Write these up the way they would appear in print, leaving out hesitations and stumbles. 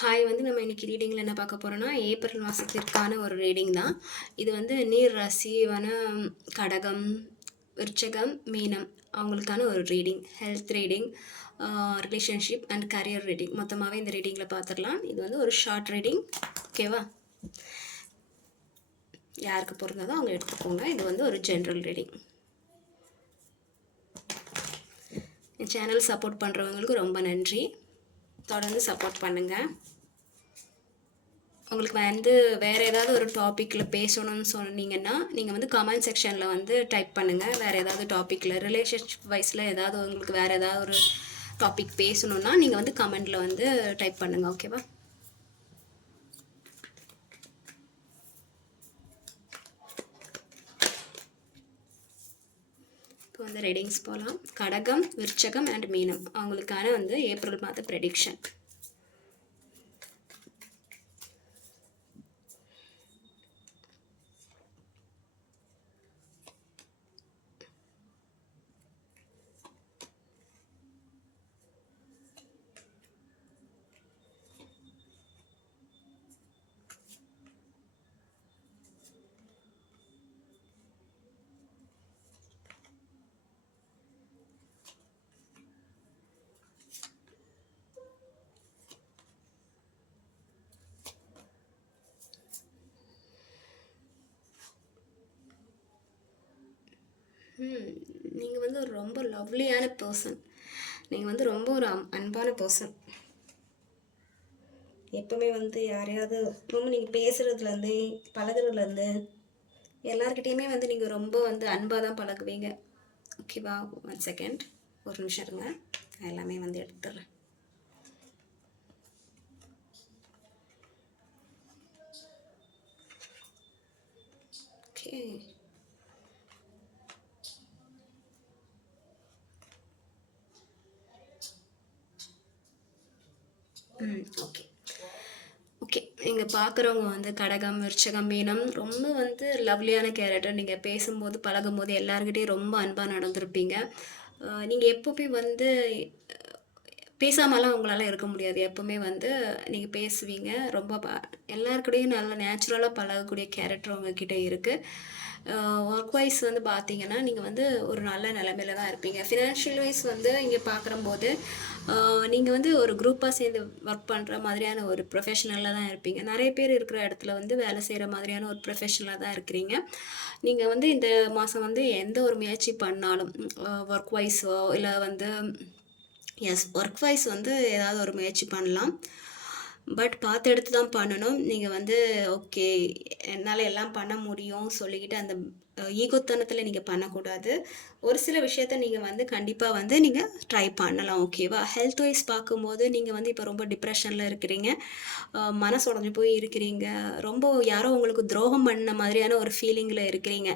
Hi வந்து நம்ம இன்னைக்கு ரீடிங்கில் என்ன பார்க்க போகிறோம்னா ஏப்ரல் மாதத்திற்கான ஒரு ரீடிங் தான். இது வந்து நீர் ராசியான கடகம், விருச்சகம், மீனம் அவங்களுக்கான ஒரு reading. Health reading, relationship and career reading மொத்தமாகவே இந்த ரீடிங்கில் பார்த்துடலாம். இது வந்து ஒரு ஷார்ட் ரீடிங், ஓகேவா? யாருக்கு பொருந்ததோ அவங்க எடுத்துக்கோங்க. இது வந்து ஒரு ஜென்ரல் ரீடிங். என் சேனல் சப்போர்ட் பண்ணுறவங்களுக்கு ரொம்ப நன்றி. தொடர்ந்து சப்போர்ட் பண்ணுங்கள். உங்களுக்கு வந்து வேறு ஏதாவது ஒரு டாப்பிக்கில் பேசணும்னு சொன்னீங்கன்னா நீங்கள் வந்து கமெண்ட் செக்ஷனில் வந்து டைப் பண்ணுங்கள். வேறு ஏதாவது டாப்பிக்கில் ரிலேஷன்ஷிப் வைஸில் ஏதாவது உங்களுக்கு வேறு ஏதாவது ஒரு டாபிக் பேசணுன்னா நீங்கள் வந்து கமெண்டில் வந்து டைப் பண்ணுங்கள், ஓகேவா? இப்போ வந்து ரீடிங்ஸ் போகலாம். கடகம், விருச்சகம் அண்ட் மீனம் அவங்களுக்கான வந்து ஏப்ரல் மாத ப்ரெடிக்ஷன். நீங்கள் வந்து ஒரு ரொம்ப லவ்லியான பர்சன். நீங்கள் வந்து ரொம்ப ஒரு அன்பான பர்சன். எப்போவுமே வந்து யாரையாவது ரொம்ப நீங்கள் பேசுகிறதுலேருந்து பழகுறதுலேருந்து எல்லாருக்கிட்டேயுமே வந்து நீங்கள் ரொம்ப வந்து அன்பாக தான் பழகுவீங்க, ஓகேவா? 1 செகண்ட், ஒரு நிமிஷம் இருங்க, நான் எல்லாமே வந்து எடுத்துடுறேன். Okay, okay okay. நீங்கள் பார்க்குறவங்க வந்து கடகம், விருச்சகம், மீனம் ரொம்ப வந்து லவ்லியான கேரக்டர். நீங்கள் பேசும்போது பழகும்போது எல்லாருக்கிட்டையும் ரொம்ப அன்பாக நடந்திருப்பீங்க. நீங்கள் எப்போவுமே வந்து பேசாமலாம் உங்களால் இருக்க முடியாது. எப்போவுமே வந்து நீங்கள் பேசுவீங்க. ரொம்ப எல்லாருக்கூடையும் நல்லா நேச்சுரலாக பழகக்கூடிய கேரக்டர் உங்ககிட்ட இருக்குது. ஒர்க் வைஸ் வந்து பார்த்தீங்கன்னா நீங்கள் வந்து ஒரு நல்ல நிலமையில தான் இருப்பீங்க. ஃபினான்ஷியல் வைஸ் வந்து இங்கே பார்க்குறம்போது நீங்கள் வந்து ஒரு குரூப்பாக சேர்ந்து ஒர்க் பண்ணுற மாதிரியான ஒரு ப்ரொஃபஷனலாக தான் இருப்பீங்க. நிறைய பேர் இருக்கிற இடத்துல வந்து வேலை செய்கிற மாதிரியான ஒரு ப்ரொஃபஷனலாக தான் இருக்கிறீங்க. நீங்கள் வந்து இந்த மாதம் வந்து எந்த ஒரு முயற்சி பண்ணாலும் ஒர்க் வைஸோ இல்லை வந்து ஒர்க் வைஸ் வந்து ஏதாவது ஒரு முயற்சி பண்ணலாம். பட் பார்த்து எடுத்து தான் பண்ணணும். நீங்கள் வந்து ஓகே என்னால் எல்லாம் பண்ண முடியும் சொல்லிக்கிட்டு அந்த ஈகோத்தனத்தில் நீங்கள் பண்ணக்கூடாது. ஒரு சில விஷயத்த நீங்கள் வந்து கண்டிப்பாக வந்து நீங்கள் ட்ரை பண்ணலாம், ஓகேவா? ஹெல்த் வைஸ் பார்க்கும்போது நீங்கள் வந்து இப்போ ரொம்ப டிப்ரெஷனில் இருக்கிறீங்க, மனசு உடஞ்சி போய் இருக்கிறீங்க, ரொம்ப யாரோ உங்களுக்கு துரோகம் பண்ண மாதிரியான ஒரு ஃபீலிங்கில் இருக்கிறீங்க.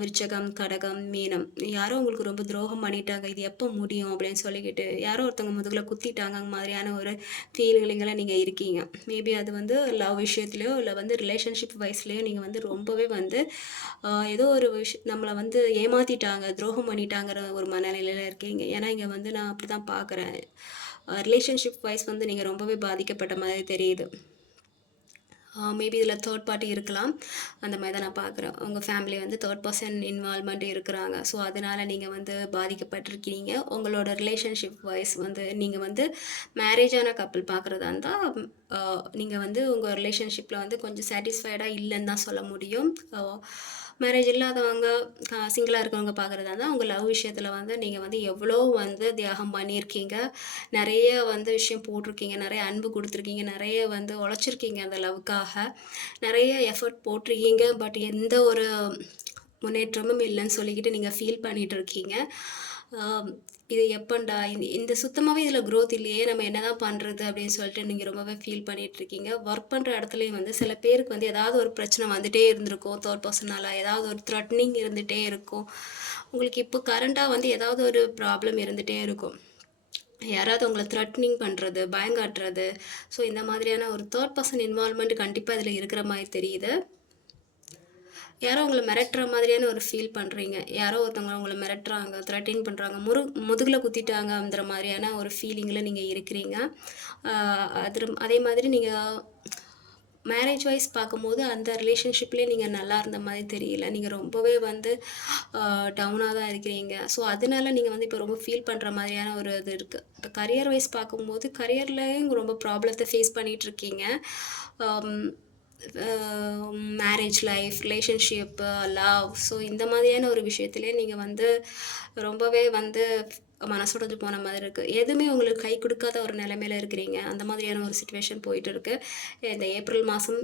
விருச்சகம், கடகம், மீனம் யாரோ உங்களுக்கு ரொம்ப துரோகம் பண்ணிட்டாங்க, இது எப்போ முடியும் அப்படின்னு சொல்லிக்கிட்டு யாரோ ஒருத்தவங்க முதுகில் குத்திட்டாங்க மாதிரியான ஒரு ஃபீலிங்கில் நீங்கள் இருக்கீங்க. மேபி அது வந்து லவ் விஷயத்துலையோ இல்லை வந்து ரிலேஷன்ஷிப் வைஸ்லேயோ நீங்கள் வந்து ரொம்பவே வந்து ஏதோ ஒரு நம்மளை வந்து ஏமாற்றிட்டாங்க, துரோகம் பண்ணிட்டாங்கிற ஒரு மனநிலையில் இருக்கீங்க. ஏன்னா இங்கே வந்து நான் அப்படி தான் பார்க்குறேன். ரிலேஷன்ஷிப் வைஸ் வந்து நீங்கள் ரொம்பவே பாதிக்கப்பட்ட மாதிரி தெரியுது. மேபி இதில் தேர்ட் பார்ட்டி இருக்கலாம், அந்த மாதிரி தான் நான் பார்க்குறேன். உங்கள் ஃபேமிலி வந்து தேர்ட் பர்சன் இன்வால்மெண்ட் இருக்கிறாங்க. ஸோ அதனால் நீங்கள் வந்து பாதிக்கப்பட்டிருக்கீங்க. உங்களோட ரிலேஷன்ஷிப் வைஸ் வந்து நீங்கள் வந்து மேரேஜான கப்பல் பார்க்குறதா இருந்தால் நீங்கள் வந்து உங்கள் ரிலேஷன்ஷிப்பில் வந்து கொஞ்சம் சாட்டிஸ்ஃபைடாக இல்லைன்னு தான் சொல்ல முடியும். மேரேஜ் இல்லாதவங்க சிங்கிளாக இருக்கவங்க பார்க்குறதா இருந்தால் உங்கள் லவ் விஷயத்தில் வந்து நீங்கள் வந்து எவ்வளோ வந்து தியாகம் பண்ணியிருக்கீங்க, நிறைய வந்து விஷயம் போட்டிருக்கீங்க, நிறைய அன்பு கொடுத்துருக்கீங்க, நிறைய வந்து உழைச்சிருக்கீங்க அந்த லவ்வுக்காக, நிறைய எஃபர்ட் போட்டிருக்கீங்க. பட் எந்த ஒரு முன்னேற்றமும் இல்லைன்னு சொல்லிக்கிட்டு நீங்கள் ஃபீல் பண்ணிகிட்டு இருக்கீங்க. இது எப்பண்டா இந்த சுத்தமாகவே இதில் க்ரோத் இல்லையே, நம்ம என்ன தான் பண்ணுறது அப்படின்னு சொல்லிட்டு நீங்கள் ரொம்பவே ஃபீல் பண்ணிகிட்ருக்கீங்க. ஒர்க் பண்ணுற இடத்துலையும் வந்து சில பேருக்கு வந்து ஏதாவது ஒரு பிரச்சனை வந்துகிட்டே இருந்திருக்கும். தேர்ட் பர்சனால் ஏதாவது ஒரு த்ரெட்னிங் இருந்துகிட்டே இருக்கும். உங்களுக்கு இப்போ கரண்ட்டாக வந்து ஏதாவது ஒரு ப்ராப்ளம் இருந்துகிட்டே இருக்கும். யாராவது உங்களை த்ரெட்னிங் பண்ணுறது, பயங்காட்டுறது. ஸோ இந்த மாதிரியான ஒரு தேர்ட் பர்சன் இன்வால்மெண்ட் கண்டிப்பாக இதில் இருக்கிற மாதிரி தெரியுது. யாரோ உங்கள மிரட்டுற மாதிரியான ஒரு ஃபீல் பண்ணுறீங்க. யாரோ ஒருத்தவங்க உங்கள மிரட்டுறாங்க, த்ரெட்டனிங் பண்றாங்க, முதுகுல குத்திட்டாங்கன்ற மாரியான ஒரு ஃபீலிங்கில நீங்க இருக்கிறீங்க. அ அதே மாதிரி நீங்க மேரேஜ் வைஸ் பார்க்கும்போது அந்த ரிலேஷன்ஷிப்லேயே நீங்க நல்லா இருந்த மாரி தெரியல. நீங்க ரொம்பவே வந்து அ டவுனா தான் இருக்கிறீங்க. ஸோ, அதனால நீங்க வந்து இப்போ ரொம்ப ஃபீல் பண்ற மாதிரியான ஒரு இது இருக்கு. இப்போ கரியர் வைஸ் பார்க்கும்போது கரியர்லயும் ரொம்ப ப்ராப்ளத்த ஃபேஸ் பண்ணிட்டுருக்கீங்க. Um a marriage life, relationship, love so இந்த மாதிரியான ஒரு விஷயத்திலே நீங்க வந்து ரொம்பவே வந்து மனசுடைஞ்சு போன மாதிரி இருக்கு. எதுவுமே உங்களுக்கு கை குடுக்காத ஒரு நிலைமையில இருக்கிறீங்க. அந்த மாதிரியான ஒரு சிச்சுவேஷன் போயிட்டு இருக்கு. இந்த ஏப்ரல் மாசம்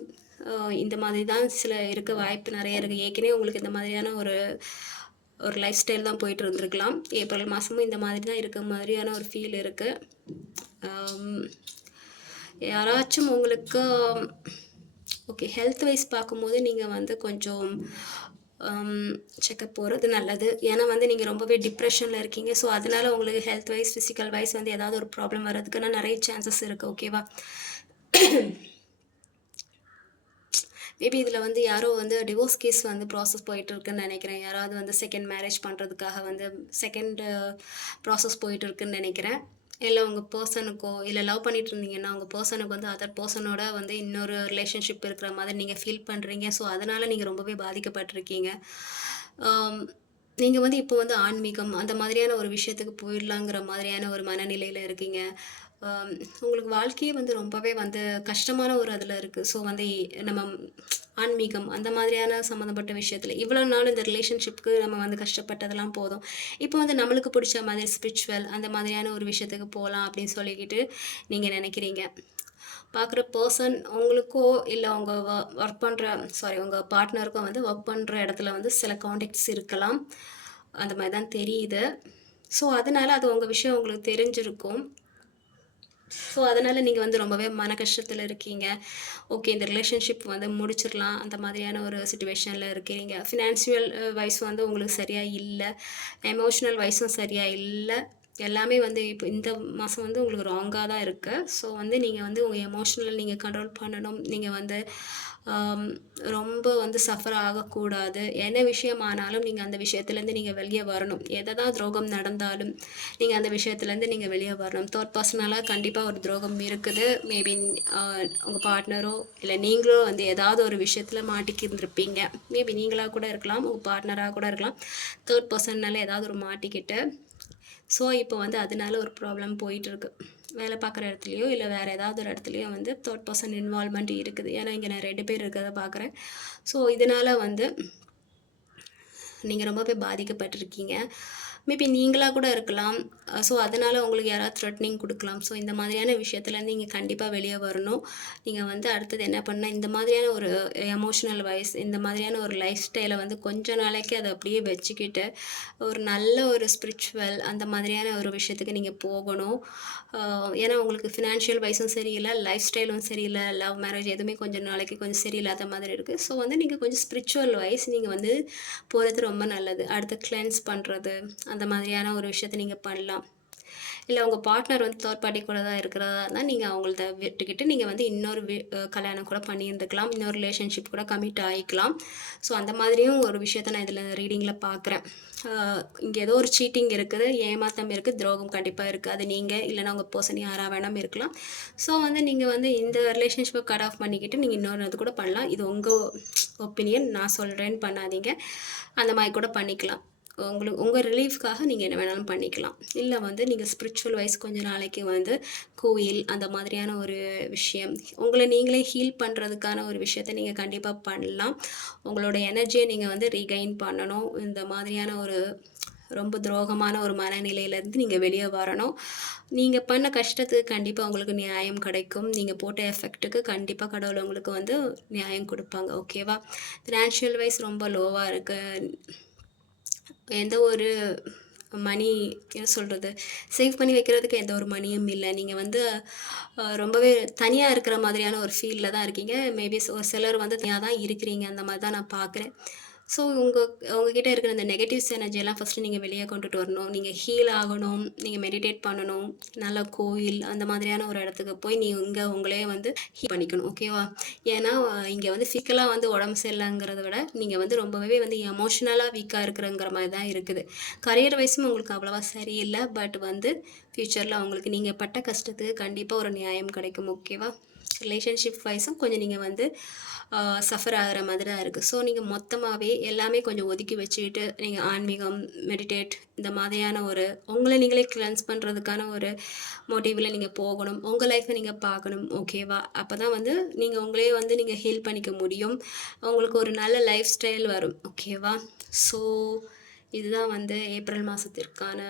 அ இந்த மாதிரி தான் சில இருக்க வாய்ப்பு நெறைய இருக்கு. ஏற்கனவே உங்களுக்கு இந்த மாதிரியான ஒரு ஒரு லைஃப் ஸ்டைல் தான் போயிட்டு இருந்திருக்கலாம். ஏப்ரல் மாசமும் இந்த மாதிரி தான் இருக்க மாதிரியான ஒரு ஃபீல் இருக்கு. அம் யாராச்சும் உங்களுக்கு ஓகே ஹெல்த் வைஸ் பார்க்கும்போது நீங்க வந்து கொஞ்சம் செக்கப் போறது நல்லது. ஏன்னா வந்து நீங்க ரொம்பவே டிப்ரஷன்ல இருக்கீங்க. ஸோ, அதனால உங்களுக்கு ஹெல்த் வைஸ், ஃபிசிக்கல் வைஸ் வந்து ஏதாவது ஒரு ப்ராப்ளம் வரதுக்கான நெறைய சான்சஸ் இருக்கு. ஓகேவா? மேபி இதில வந்து யாரோ வந்து டிவோர்ஸ் கேஸ் வந்து ப்ராசஸ் போயிட்டு இருக்குன்னு நெனைக்கிறேன். யாராவது வந்து செகண்ட் மேரேஜ் பண்றதுக்காக வந்து செகண்ட் ப்ராசஸ் போயிட்டு இருக்குன்னு நெனைக்கிறேன். இல்ல உங்க பெர்சனுக்கோ இல்ல லவ் பண்ணிட்டு இருந்தீங்கன்னா, உங்க பெர்சனுக்கு வந்து அதர் பெர்சனோட வந்து இன்னொரு ரிலேஷன்ஷிப் இருக்கிற மாதிரி நீங்க ஃபீல் பண்றீங்க. ஸோ, அதனால நீங்க ரொம்பவே பாதிக்கப்பட்டுருக்கீங்க. ஆம். நீங்க வந்து இப்போ வந்து ஆன்மீகம் அந்த மாதிரியான ஒரு விஷயத்துக்கு போயிடலாங்கிற மாதிரியான ஒரு மனநிலையில இருக்கீங்க. அம் உங்களுக்கு வாழ்க்கையே வந்து ரொம்பவே வந்து கஷ்டமான ஒரு அதில இருக்கு. ஸோ வந்து நம்ம ஆன்மீகம் அந்த மாதிரியான சம்மந்தப்பட்ட விஷயத்தில இவ்வளோ நாள் இந்த ரிலேஷன்ஷிப்க்கு நம்ம வந்து கஷ்டப்பட்டதெல்லாம் போதும். இப்போ வந்து நம்மளுக்கு பிடிச்ச மாதிரி ஸ்பிரிச்சுவல் அந்த மாதிரியான ஒரு விஷயத்துக்கு போலாம் அப்படின்னு சொல்லிக்கிட்டு நீங்க நினைக்கிறீங்க. பார்க்குற பெர்சன் உங்களுக்கோ இல்ல உங்க ஒர்க் பண்ற உங்க பார்ட்னருக்கோ வந்து ஒர்க் பண்ற இடத்துல வந்து சில கான்டாக்ட்ஸ் இருக்கலாம். அந்த மாரி தான் தெரியுது. ஸோ, அதனால அது உங்க விஷயம் உங்களுக்கு தெரிஞ்சிருக்கும். ஸோ, அதனால நீங்க வந்து ரொம்பவே மன கஷ்டத்தில இருக்கீங்க. ஓகே இந்த ரிலேஷன்ஷிப் வந்து முடிச்சிரலாம். அந்த மாதிரியான ஒரு சிச்சுவேஷன்ல இருக்கிறீங்க. ஃபினான்ஷியல் வைஸ் வந்து உங்களுக்கு சரியா இல்ல. எமோஷனல் வைஸும் சரியா இல்ல. எல்லாமே வந்து இப்போ இந்த மாசம் வந்து உங்களுக்கு ராங்கா தான் இருக்கு. ஸோ, வந்து நீங்க வந்து உங்க எமோஷனல் நீங்க கண்ட்ரோல் பண்ணணும். நீங்க வந்து ஆம், ரொம்ப வந்து சஃபர் ஆகக்கூடாது. என்ன விஷயமானாலும் நீங்க அந்த விஷயத்துலேருந்து நீங்க வெளிய வரணும். எததான் துரோகம் நடந்தாலும், நீங்க அந்த விஷயத்துலேருந்து நீங்க வெளிய வரணும். தேர்ட் பர்சனால கண்டிப்பா ஒரு துரோகம் இருக்குது. மேபி அ உங்க பார்ட்னரோ, இல்ல நீங்களோ வந்து ஏதாவது ஒரு விஷயத்துல மாட்டிக்கிருந்திருப்பீங்க. மேபி நீங்களா கூட இருக்கலாம், உங்க பார்ட்னரா கூட இருக்கலாம். தேர்ட் பர்சன்னால ஏதாவது ஒரு மாட்டிக்கிட்டு ஸோ, இப்போ வந்து அதனால ஒரு ப்ராப்ளம் போயிட்டுருக்கு. வேலை பார்க்குற இடத்துலயோ, இல்ல வேற ஏதாவது ஒரு இடத்துலயோ வந்து தேர்ட் பர்சன் இன்வால்வ்மெண்ட் இருக்குது. ஏன்னா, இங்க நான் 2 பேர் இருக்கிறத பார்க்குறேன். ஸோ, இதனால வந்து நீங்க ரொம்பவே பாதிக்கப்பட்டிருக்கீங்க. மேபி நீங்களா கூட இருக்கலாம். ஸோ, அதனால உங்களுக்கு யாராவது த்ரெட்னிங் குடுக்கலாம். ஸோ, இந்த மாதிரியான விஷயத்துலேருந்து நீங்க கண்டிப்பா வெளிய வரணும். நீங்க வந்து அடுத்தது என்ன பண்ணா, இந்த மாதிரியான ஒரு எமோஷனல் வைஸ் இந்த மாதிரியான ஒரு லைஃப் ஸ்டைல வந்து கொஞ்ச நாளைக்கு அத அப்படியே வச்சுக்கிட்டு, ஒரு நல்ல ஒரு ஸ்பிரிச்சுவல் அந்த மாதிரியான ஒரு விஷயத்துக்கு நீங்க போகணும். அ ஏன்னா உங்களுக்கு ஃபினான்ஷியல் வைஸும் சரியில்ல, லைஃப் ஸ்டைலும் சரியில்ல, லவ் மேரேஜ் எதுவுமே கொஞ்ச நாளைக்கு கொஞ்சம் சரியில்லாத மாதிரி இருக்கு. ஸோ, வந்து நீங்க கொஞ்சம் ஸ்பிரிச்சுவல் வைஸ் நீங்க வந்து போறது ரொம்ப நல்லது. அடுத்து கிளென்ஸ் பண்றது, அந்த மாதிரியான ஒரு விஷயத்த நீங்க பண்ணலாம். இல்ல உங்க பார்ட்னர் வந்து தேர்ட் பார்ட்டி கூட தான் இருக்கிறதா இருந்தா, நீங்க அவங்கள்த விட்டுக்கிட்டு நீங்க வந்து இன்னொரு கல்யாணம் கூட பண்ணியிருந்துக்கலாம். இன்னொரு ரிலேஷன்ஷிப் கூட கமிட் ஆயிக்கலாம். ஸோ அந்த மாதிரியும் ஒரு விஷயத்த நான் இதில ரீடிங்கில பார்க்குறேன். அ இங்க ஏதோ ஒரு சீட்டிங் இருக்குது, ஏமாத்தம் இருக்கு, துரோகம் கண்டிப்பா இருக்கு. அது நீங்க இல்லன்னா உங்க பெர்சன் யாரா வேணாலும் இருக்கலாம். ஸோ வந்து நீங்க வந்து இந்த ரிலேஷன்ஷிப்ப கட் ஆஃப் பண்ணிக்கிட்டு நீங்க இன்னொரு இது கூட பண்ணலாம். இது உங்க ஒப்பீனியன். நான் சொல்றேன்னு பண்ணாதீங்க. அந்த மாரி கூட பண்ணிக்கலாம். உங்களுக்கு உங்க ரிலீஃப்‌க்காக நீங்க என்ன வேணாலும் பண்ணிக்கலாம். இல்ல வந்து நீங்க ஸ்பிரிச்சுவல் வைஸ் கொஞ்ச நாளைக்கு வந்து கோயில் அந்த மாதிரியான ஒரு விஷயம், உங்கள நீங்களே ஹீல் பண்றதுக்கான ஒரு விஷயத்த நீங்க கண்டிப்பா பண்ணலாம். உங்களோட எனர்ஜிய நீங்க வந்து ரீகெயின் பண்ணணும். இந்த மாதிரியான ஒரு ரொம்ப துரோகமான ஒரு மனநிலையிலேருந்து நீங்க வெளிய வரணும். நீங்க பண்ண கஷ்டத்துக்கு கண்டிப்பா உங்களுக்கு நியாயம் கிடைக்கும். நீங்க போட்ட எஃபெக்ட்டுக்கு கண்டிப்பா கடவுள் உங்களுக்கு வந்து நியாயம் குடுப்பாங்க. ஓகேவா? ஃபினான்ஷியல் வைஸ் ரொம்ப லோவா இருக்கு. எந்த ஒரு மணி என்ன சொல்றது? சேவ் பண்ணி வைக்கிறதுக்கு எந்த ஒரு மணியும் இல்ல. நீங்க வந்து ரொம்பவே தனியா இருக்கிற மாதிரியான ஒரு ஃபீல்ல தான் இருக்கீங்க. மேபி ஒரு சிலர் வந்து தனியா தான் இருக்கிறீங்க. அந்த மாரி தான் நான் பார்க்குறேன். ஸோ உங்ககிட்ட இருக்கிற அந்த நெகட்டிவ்ஸ் எனர்ஜியெல்லாம் ஃபஸ்ட்டு நீங்கள் வெளியே கொண்டுட்டு வரணும். நீங்கள் ஹீல் ஆகணும். நீங்கள் மெடிடேட் பண்ணணும். நல்ல கோயில் அந்த மாதிரியான ஒரு இடத்துக்கு போய் நீங்க உங்களே வந்து ஹீல் பண்ணிக்கணும். ஓகேவா? ஏன்னா இங்கே வந்து ஃபிசிக்கலாக வந்து உடம்பு சரியில்லைங்கிறத விட நீங்கள் வந்து ரொம்பவே வந்து எமோஷ்னலாக வீக்காக இருக்கிறங்கிற மாதிரி தான் இருக்குது. கரியர் வைஸும் உங்களுக்கு அவ்வளோவா சரியில்லை. பட் வந்து ஃப்யூச்சரில் உங்களுக்கு நீங்கள் பட்ட கஷ்டத்துக்கு கண்டிப்பாக ஒரு நியாயம் கிடைக்கும். ஓகேவா? ரிலேஷன்ஷிப் வைஸும் கொஞ்சம் நீங்கள் வந்து சஃபர் ஆகிற மாதிரி தான் இருக்குது. ஸோ நீங்கள் மொத்தமாகவே எல்லாமே கொஞ்சம் ஒதுக்கி வச்சுக்கிட்டு நீங்கள் ஆன்மீகம், மெடிடேட் இந்த மாதிரியான ஒரு உங்களை நீங்களே கிளென்ஸ் பண்ணுறதுக்கான ஒரு மோட்டிவில் நீங்கள் போகணும். உங்கள் லைஃப்பை நீங்கள் பார்க்கணும். ஓகேவா? அப்போ தான் வந்து நீங்கள் உங்களே வந்து நீங்கள் ஹீல் பண்ணிக்க முடியும். உங்களுக்கு ஒரு நல்ல லைஃப் ஸ்டைல் வரும். ஓகேவா? ஸோ இதுதான் வந்து ஏப்ரல் மாதத்திற்கான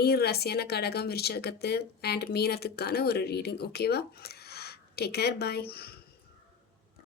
நீர் ராசியான கடகம், விருச்சகத்து அண்ட் மீனத்துக்கான ஒரு ரீடிங். ஓகேவா? Take care. பாய்.